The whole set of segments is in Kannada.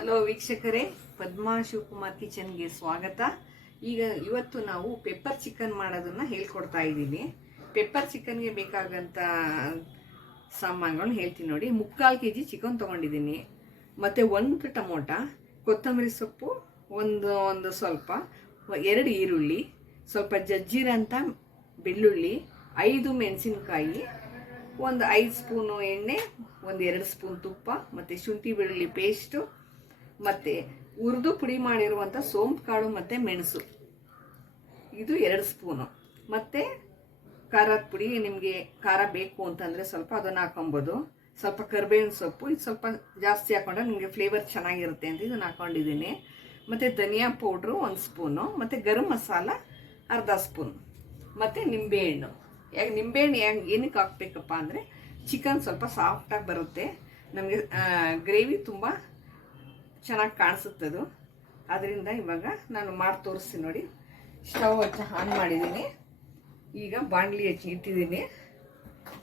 ಹಲೋ ವೀಕ್ಷಕರೇ, ಪದ್ಮಾ ಶಿವಕುಮಾರ್ ಕಿಚನ್ಗೆ ಸ್ವಾಗತ. ಇವತ್ತು ನಾವು ಪೆಪ್ಪರ್ ಚಿಕನ್ ಮಾಡೋದನ್ನ ಹೇಳ್ಕೊಡ್ತಾ ಇದ್ದೀನಿ. ಪೆಪ್ಪರ್ ಚಿಕನ್ಗೆ ಬೇಕಾಗಂತ ಸಾಮಾನುಗಳನ್ನ ಹೇಳ್ತೀನಿ ನೋಡಿ. 3/4 kg ಚಿಕನ್ ತೊಗೊಂಡಿದ್ದೀನಿ, ಮತ್ತು 1 ಟೊಮೊಟ, ಕೊತ್ತಂಬರಿ ಸೊಪ್ಪು, ಒಂದು ಸ್ವಲ್ಪ 2 ಈರುಳ್ಳಿ, ಸ್ವಲ್ಪ ಜಜ್ಜಿರಂಥ ಬೆಳ್ಳುಳ್ಳಿ, 5 ಮೆಣಸಿನಕಾಯಿ, ಒಂದು 5 ಸ್ಪೂನು ಎಣ್ಣೆ, ಒಂದು 2 ಸ್ಪೂನ್ ತುಪ್ಪ, ಮತ್ತು ಶುಂಠಿ ಬೆಳ್ಳುಳ್ಳಿ ಪೇಸ್ಟು, ಮತ್ತು ಹುರಿದು ಪುಡಿ ಮಾಡಿರುವಂಥ ಸೋಂಪು ಕಾಳು ಮತ್ತು ಮೆಣಸು, ಇದು 2 ಸ್ಪೂನು, ಮತ್ತು ಖಾರದ ಪುಡಿ. ನಿಮಗೆ ಖಾರ ಬೇಕು ಅಂತಂದರೆ ಸ್ವಲ್ಪ ಅದನ್ನು ಹಾಕೊಬೋದು. ಸ್ವಲ್ಪ ಕರಿಬೇವಿನ ಸೊಪ್ಪು, ಇದು ಸ್ವಲ್ಪ ಜಾಸ್ತಿ ಹಾಕೊಂಡ್ರೆ ನಿಮಗೆ ಫ್ಲೇವರ್ ಚೆನ್ನಾಗಿರುತ್ತೆ ಅಂತ ಇದನ್ನು ಹಾಕ್ಕೊಂಡಿದ್ದೀನಿ. ಮತ್ತು ಧನಿಯಾ ಪೌಡ್ರು 1 ಸ್ಪೂನು, ಮತ್ತು ಗರಂ ಮಸಾಲ 1/2 ಸ್ಪೂನ್, ಮತ್ತು ನಿಂಬೆಹಣ್ಣು. ನಿಂಬೆಹಣ್ಣು ಏನಕ್ಕೆ ಹಾಕ್ಬೇಕಪ್ಪ ಅಂದರೆ ಚಿಕನ್ ಸ್ವಲ್ಪ ಸಾಫ್ಟಾಗಿ ಬರುತ್ತೆ, ನಮಗೆ ಗ್ರೇವಿ ತುಂಬ ಚೆನ್ನಾಗಿ ಕಾಣಿಸುತ್ತದು. ಅದರಿಂದ ಇವಾಗ ನಾನು ಮಾಡಿ ತೋರಿಸ್ತೀನಿ ನೋಡಿ. ಸ್ಟವ್ ಆನ್ ಮಾಡಿದ್ದೀನಿ. ಈಗ ಬಾಣಲಿ ಇಟ್ಟಿದ್ದೀನಿ,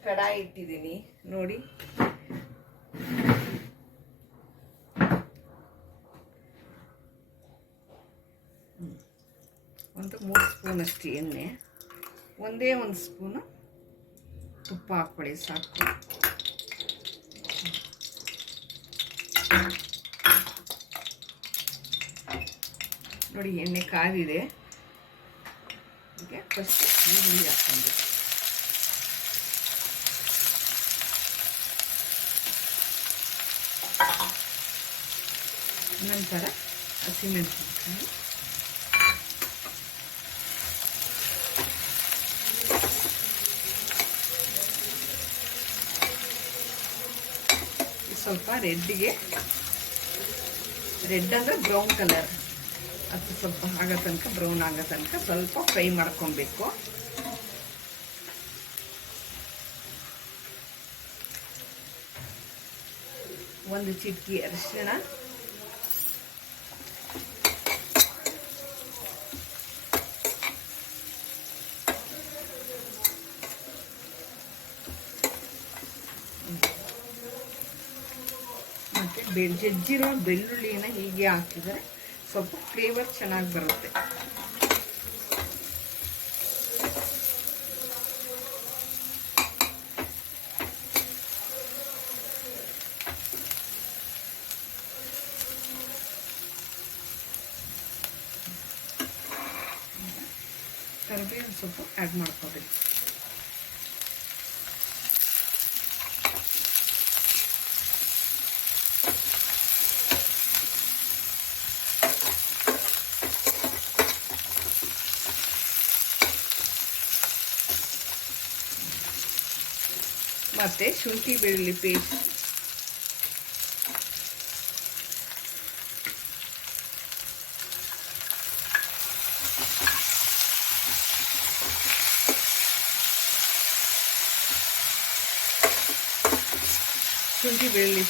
ಕಡಾಯಿ ಇಟ್ಟಿದ್ದೀನಿ ನೋಡಿ. ಒಂದು 3 ಸ್ಪೂನ್ ಅಷ್ಟು ಎಣ್ಣೆ, ಒಂದೇ 1 ಸ್ಪೂನು ತುಪ್ಪ ಹಾಕ್ಕೊಳ್ಳಿ ಸಾಕು. ನೋಡಿ ಎಣ್ಣೆ ಕಾದಿದೆ. ಈಗ ಫಸ್ಟ್ ಈರುಳ್ಳಿ ಹಾಕ್ಕೊಬೇಕು. ನಂತರ ಹಸಿಮೆಣಸಿನಕಾಯಿ, ಸ್ವಲ್ಪ ರೆಡ್ ಅಂದರೆ ಬ್ರೌನ್ ಕಲರ್, ಅದು ಸ್ವಲ್ಪ ಆಗೋ ತನಕ, ಬ್ರೌನ್ ಆಗೋ ತನಕ ಸ್ವಲ್ಪ ಫ್ರೈ ಮಾಡ್ಕೊಬೇಕು. ಒಂದು ಚಿಟಿಕೆ ಅರಿಶಿಣ, ಮತ್ತು ಜಜ್ಜಿರೋ ಬೆಳ್ಳುಳ್ಳಿನ ಹೀಗೆ ಹಾಕಿದರೆ ಸ್ವಲ್ಪ ಫ್ಲೇವರ್ ಚೆನ್ನಾಗಿ ಬರುತ್ತೆ. ಕರಿಬೇವಿನ ಸೊಪ್ಪು ಆ್ಯಡ್ ಮಾಡ್ಕೋಬೇಕು. ಮತ್ತು ಶುಂಠಿ ಬೆಳ್ಳುಳ್ಳಿ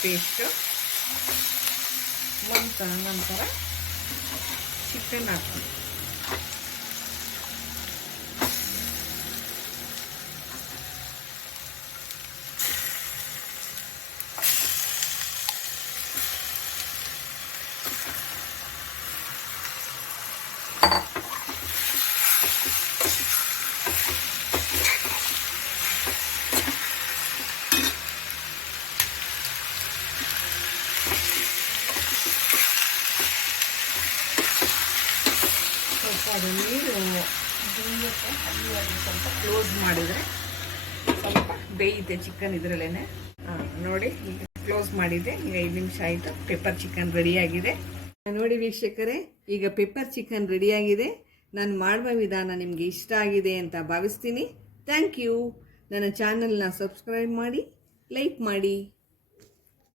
ಪೇಸ್ಟ್, ನಂತರ ಚಿಕನ್ ಹಾಕಿ ಅದು ನೀರು ಸ್ವಲ್ಪ ಕ್ಲೋಸ್ ಮಾಡಿದರೆ ಸ್ವಲ್ಪ ಬೇಯುತ್ತೆ ಚಿಕನ್ ಇದರಲ್ಲೇ. ನೋಡಿ, ಈಗ ಕ್ಲೋಸ್ ಮಾಡಿದೆ. ಈಗ 5 ನಿಮಿಷ ಆಯಿತು. ಪೆಪ್ಪರ್ ಚಿಕನ್ ರೆಡಿಯಾಗಿದೆ ನೋಡಿ ವೀಕ್ಷಕರೇ. ಈಗ ಪೆಪ್ಪರ್ ಚಿಕನ್ ರೆಡಿಯಾಗಿದೆ. ನಾನು ಮಾಡುವ ವಿಧಾನ ನಿಮಗೆ ಇಷ್ಟ ಆಗಿದೆ ಅಂತ ಭಾವಿಸ್ತೀನಿ. Thank you. ನನ್ನ ಚಾನಲ್ನ ಸಬ್ಸ್ಕ್ರೈಬ್ ಮಾಡಿ, ಲೈಕ್ ಮಾಡಿ.